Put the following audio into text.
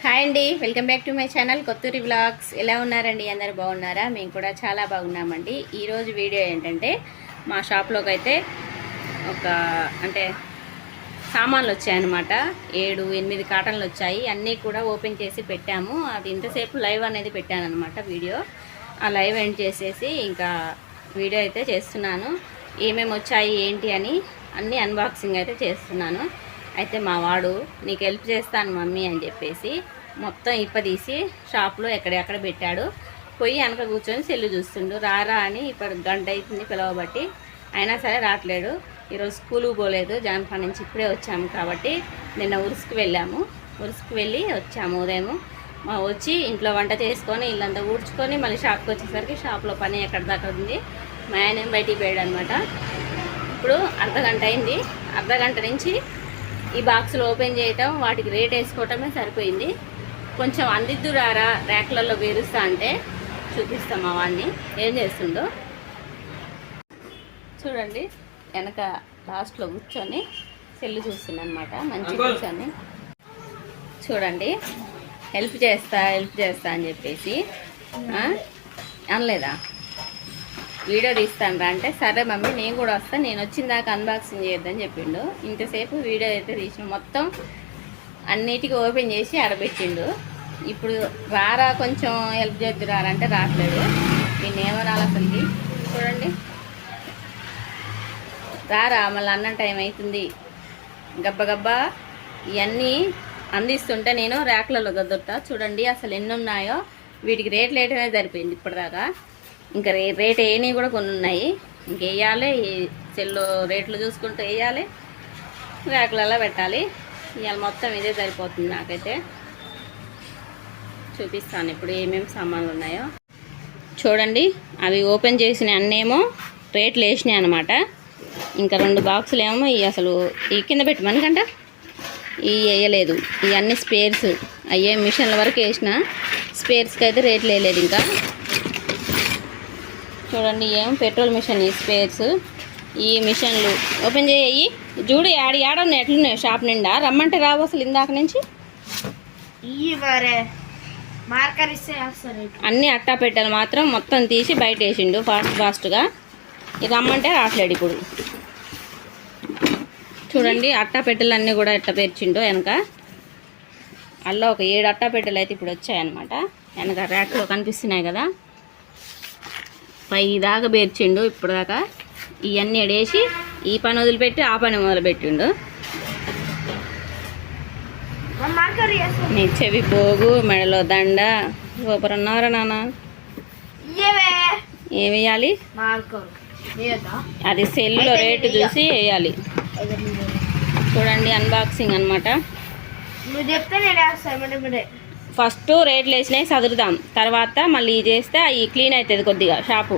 Hi అండి, welcome back to my channel Kothuri vlogs. ఎలా ఉన్నారండి? అందరు బాగున్నారా? మేము కూడా చాలా బాగున్నామండి. ఈరోజు వీడియో ఏంటంటే మా షాప్లోకి అయితే అంటే సామాన్లు వచ్చాయన్నమాట. 7-8 కాటన్లు వచ్చాయి. అన్నీ కూడా ఓపెన్ చేసి పెట్టాము. అది ఇంతసేపు లైవ్ అనేది పెట్టానన్నమాట వీడియో. ఆ లైవ్ ఎండ్ చేసేసి ఇంకా వీడియో అయితే చేస్తున్నాను. ఏమేమి వచ్చాయి ఏంటి అని అన్నీ అన్బాక్సింగ్ అయితే చేస్తున్నాను. అయితే మా వాడు నీకు హెల్ప్ చేస్తాను మమ్మీ అని చెప్పేసి మొత్తం ఇప్పదీసి షాప్లో ఎక్కడెక్కడ పెట్టాడు. పోయి వెనక కూర్చొని సెల్లు చూస్తుండు. రారా అని ఇప్పుడు గంట అవుతుంది పిలవబట్టి, అయినా సరే రావట్లేడు. ఈరోజు స్కూల్కి పోలేదు, జాన్పా నుంచి ఇప్పుడే వచ్చాము కాబట్టి నిన్న ఉరుసుకు వెళ్ళాము. ఉరుసుకు వెళ్ళి వచ్చాము ఉదయం. వచ్చి ఇంట్లో వంట చేసుకొని ఇల్లంతా ఊడ్చుకొని మళ్ళీ షాప్కి వచ్చేసరికి షాప్లో పని ఎక్కడ దాకా ఉంది. మా ఆయన బయటికి పోయాడు అనమాట. ఇప్పుడు అర్ధగంట అయింది. అర్ధగంట నుంచి ఈ బాక్సులు ఓపెన్ చేయటం, వాటికి రేట్ వేసుకోవటమే సరిపోయింది. కొంచెం అందిద్దు రారా ర్యాక్లలో వేరుస్తా అంటే చూపిస్తాం మా వాడిని ఏం చేస్తుండో. చూడండి, వెనక లాస్ట్లో కూర్చొని సెల్లు చూస్తుంది అనమాట. మంచిగా కూర్చొని చూడండి, హెల్ప్ చేస్తా అని చెప్పేసి అనలేదా, వీడియో తీస్తాను రా అంటే, సరే మమ్మీ నేను కూడా వస్తాను, నేను వచ్చిన దాకా అన్బాక్సింగ్ చేయొద్దని చెప్పిండు. ఇంతసేపు వీడియో అయితే తీసిన మొత్తం అన్నిటికీ ఓపెన్ చేసి ఆడబెట్టిండు. ఇప్పుడు రారా కొంచెం హెల్ప్ చేద్దురారా అంటే రావట్లేదు. నేను ఏమనాలి అసలుకి? చూడండి, రారా మళ్ళీ అన్నం టైం అవుతుంది. గబ్బా ఇవన్నీ అందిస్తుంటే నేను ర్యాక్లలో గదురుతా. చూడండి అసలు ఎన్ని ఉన్నాయో. వీటికి రేట్లు వేయటమే సరిపోయింది ఇప్పటిదాకా. ఇంకా రేట్ ఏని కూడా కొన్ని ఉన్నాయి. ఇంకేయాలి, సెల్లో రేట్లు చూసుకుంటూ వేయాలి, ర్యాకులలో పెట్టాలి. ఇవాళ మొత్తం ఇదే సరిపోతుంది నాకైతే. చూపిస్తాను ఇప్పుడు ఏమేమి సామాన్లు ఉన్నాయో. చూడండి, అవి ఓపెన్ చేసిన అన్నేమో రేట్లు వేసినాయి అనమాట. ఇంకా 2 బాక్సులు ఏమో అసలు ఈ కింద పెట్టమనికంట ఇవి వేయలేదు. ఇవన్నీ స్పేర్స్ అయ్యే మిషన్ల వరకు వేసిన, స్పేర్స్కి అయితే రేట్లు వేయలేదు. ఇంకా చూడండి, ఏం పెట్రోల్ మిషన్ ఈ స్పేర్స్. ఈ మిషన్లు ఓపెన్ చేయి చూడు. ఏడున్నాయి ఎట్లున్నాయి షాప్ నిండా. రమ్మంటే రావు అసలు ఇందాక నుంచి. అన్నీ అట్టా పెట్టాలి మాత్రం మొత్తం తీసి బయట వేసిండు ఫాస్ట్గా. రమ్మంటే రావట్లేడు ఇప్పుడు. చూడండి, అట్టా పెట్టెలన్నీ కూడా ఎట్లా పేర్చిండో వెనక. అలా ఒక 7 అట్టా పెట్టెలు అయితే ఇప్పుడు వచ్చాయన్నమాట. వెనక ర్యాక్లో కనిపిస్తున్నాయి కదా, పై దాకా పేర్చిండు ఇప్పుడు దాకా. ఇవన్నీ ఎడేసి ఈ పని వదిలిపెట్టి ఆ పని మొదలుపెట్టిండు. నీ చెవి పోగు, మెడలో దండ, సూపర్ అన్నారా నాన్న. ఏం వేయాలి? అది సెల్లో రేటు చూసి వేయాలి. చూడండి, అన్బాక్సింగ్ అనమాట. ఫస్ట్ రేట్లు వేసినాయి చదువుదాం, తర్వాత మళ్ళీ చేస్తే అవి క్లీన్ అవుతుంది కొద్దిగా షాపు.